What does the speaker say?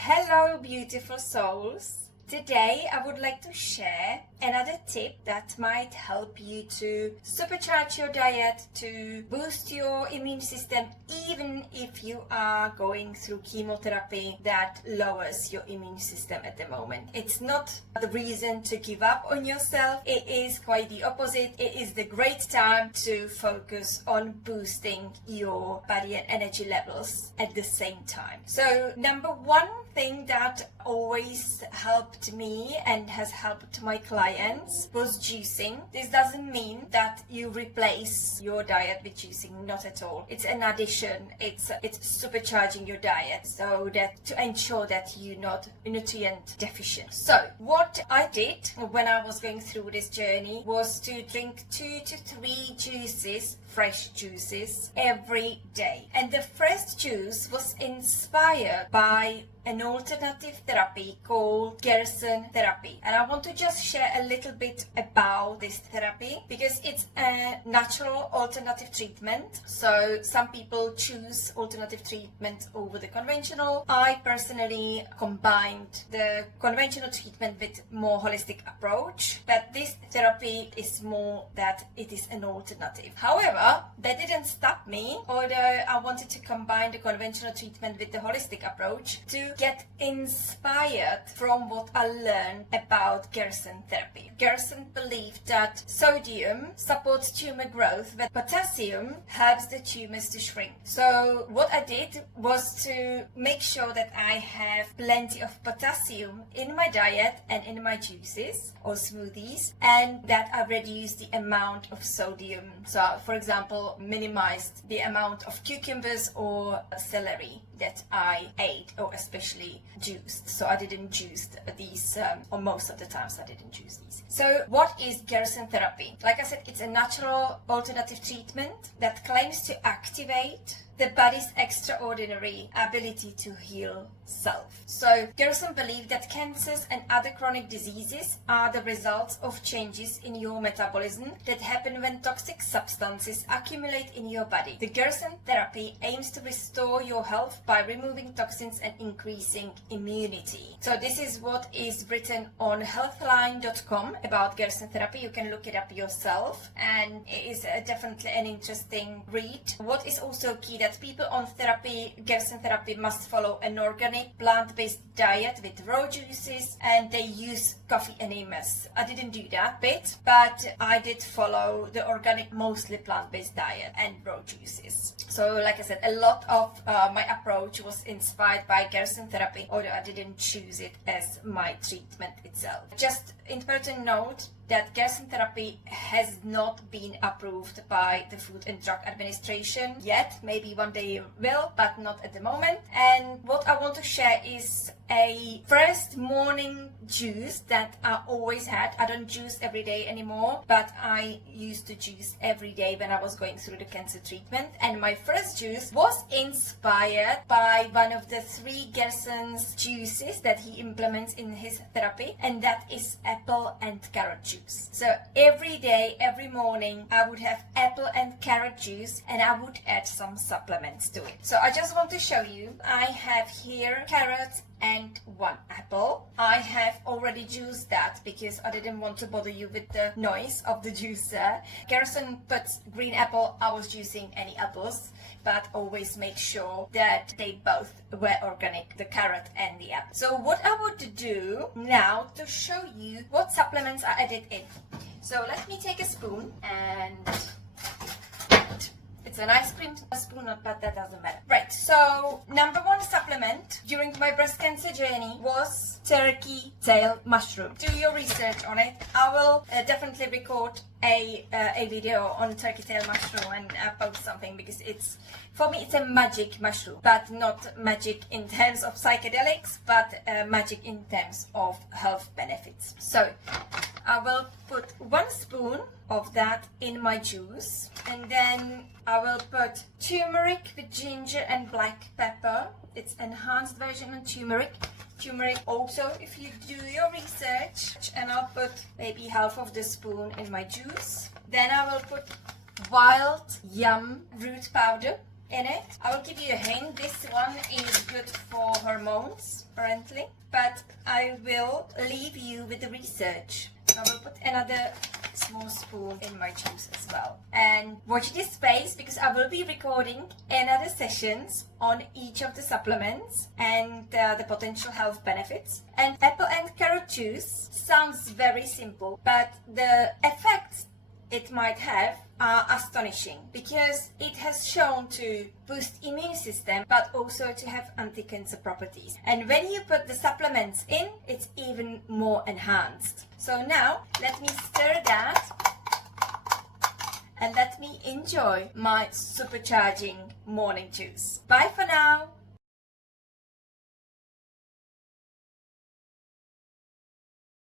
Hello beautiful souls! Today I would like to share another tip that might help you to supercharge your diet, to boost your immune system even if you are going through chemotherapy that lowers your immune system at the moment. It's not the reason to give up on yourself, it is quite the opposite. It is the great time to focus on boosting your body and energy levels at the same time. So number one thing that always helped me and has helped my clients was juicing. This doesn't mean that you replace your diet with juicing, not at all. It's an addition. It's supercharging your diet so that to ensure that you're not nutrient deficient. So what I did when I was going through this journey was to drink 2 to 3 juices, fresh juices, every day. And the first juice was inspired by an alternative therapy called Gerson Therapy. And I want to just share a little bit about this therapy because it's a natural alternative treatment. So some people choose alternative treatment over the conventional. I personally combined the conventional treatment with more holistic approach, but this therapy is more that it is an alternative. However, that didn't stop me, although I wanted to combine the conventional treatment with the holistic approach to get inspired from what I learned about Gerson Therapy. Gerson believed that sodium supports tumor growth, but potassium helps the tumors to shrink. So what I did was to make sure that I have plenty of potassium in my diet and in my juices or smoothies, and that I reduced the amount of sodium. So for example, minimized the amount of cucumbers or celery that I ate, or especially juiced. So I didn't juice these, or most of the times I didn't juice these. So what is Gerson Therapy? Like I said, it's a natural alternative treatment that claims to activate the body's extraordinary ability to heal self. So Gerson believed that cancers and other chronic diseases are the results of changes in your metabolism that happen when toxic substances accumulate in your body. The Gerson Therapy aims to restore your health by removing toxins and increasing immunity. So this is what is written on healthline.com about Gerson Therapy. You can look it up yourself, and it is definitely an interesting read. What is also key that people on therapy, Gerson Therapy, must follow an organic plant-based diet with raw juices, and they use coffee enemas. I didn't do that bit, but I did follow the organic, mostly plant-based diet and raw juices. So like I said, a lot of my approach was inspired by Gerson Therapy, although I didn't choose it as my treatment itself. Just important note that Gerson Therapy has not been approved by the Food and Drug Administration yet. Maybe one day it will, but not at the moment. And what I want to share is a first morning juice that I always had. I don't juice every day anymore, but I used to juice every day when I was going through the cancer treatment. And my first juice was inspired by one of the 3 Gerson's juices that he implements in his therapy, and that is apple and carrot juice. So every day, every morning, I would have apple and carrot juice, and I would add some supplements to it. So I just want to show you, I have here carrots and 1 apple. I have already juiced that because I didn't want to bother you with the noise of the juicer. Gerson puts green apple. I was juicing any apples, but always make sure that they both were organic, the carrot and the apple. So what I would do now to show you what supplements I added in. So let me take a spoon, and it's an ice cream spoon, but that doesn't matter. Right, so number 1 supplement during my breast cancer journey was turkey tail mushroom. Do your research on it. I will definitely record a video on turkey tail mushroom and post something, because it's, for me, it's a magic mushroom, but not magic in terms of psychedelics, but magic in terms of health benefits. So I will put 1 spoon of that in my juice, and then I will put turmeric with ginger and black pepper. It's enhanced version of turmeric. Turmeric also, if you do your research, and I'll put maybe half of the spoon in my juice. Then I will put wild yam root powder. in it. I will give you a hint. This one is good for hormones, apparently. But I will leave you with the research. I will put another small spoon in my juice as well. And watch this space because I will be recording another sessions on each of the supplements and the potential health benefits. And apple and carrot juice sounds very simple, but the effects it might have are astonishing because it has shown to boost immune system but also to have anti-cancer properties. And when you put the supplements in, it's even more enhanced. So now let me stir that and let me enjoy my supercharging morning juice. Bye for now.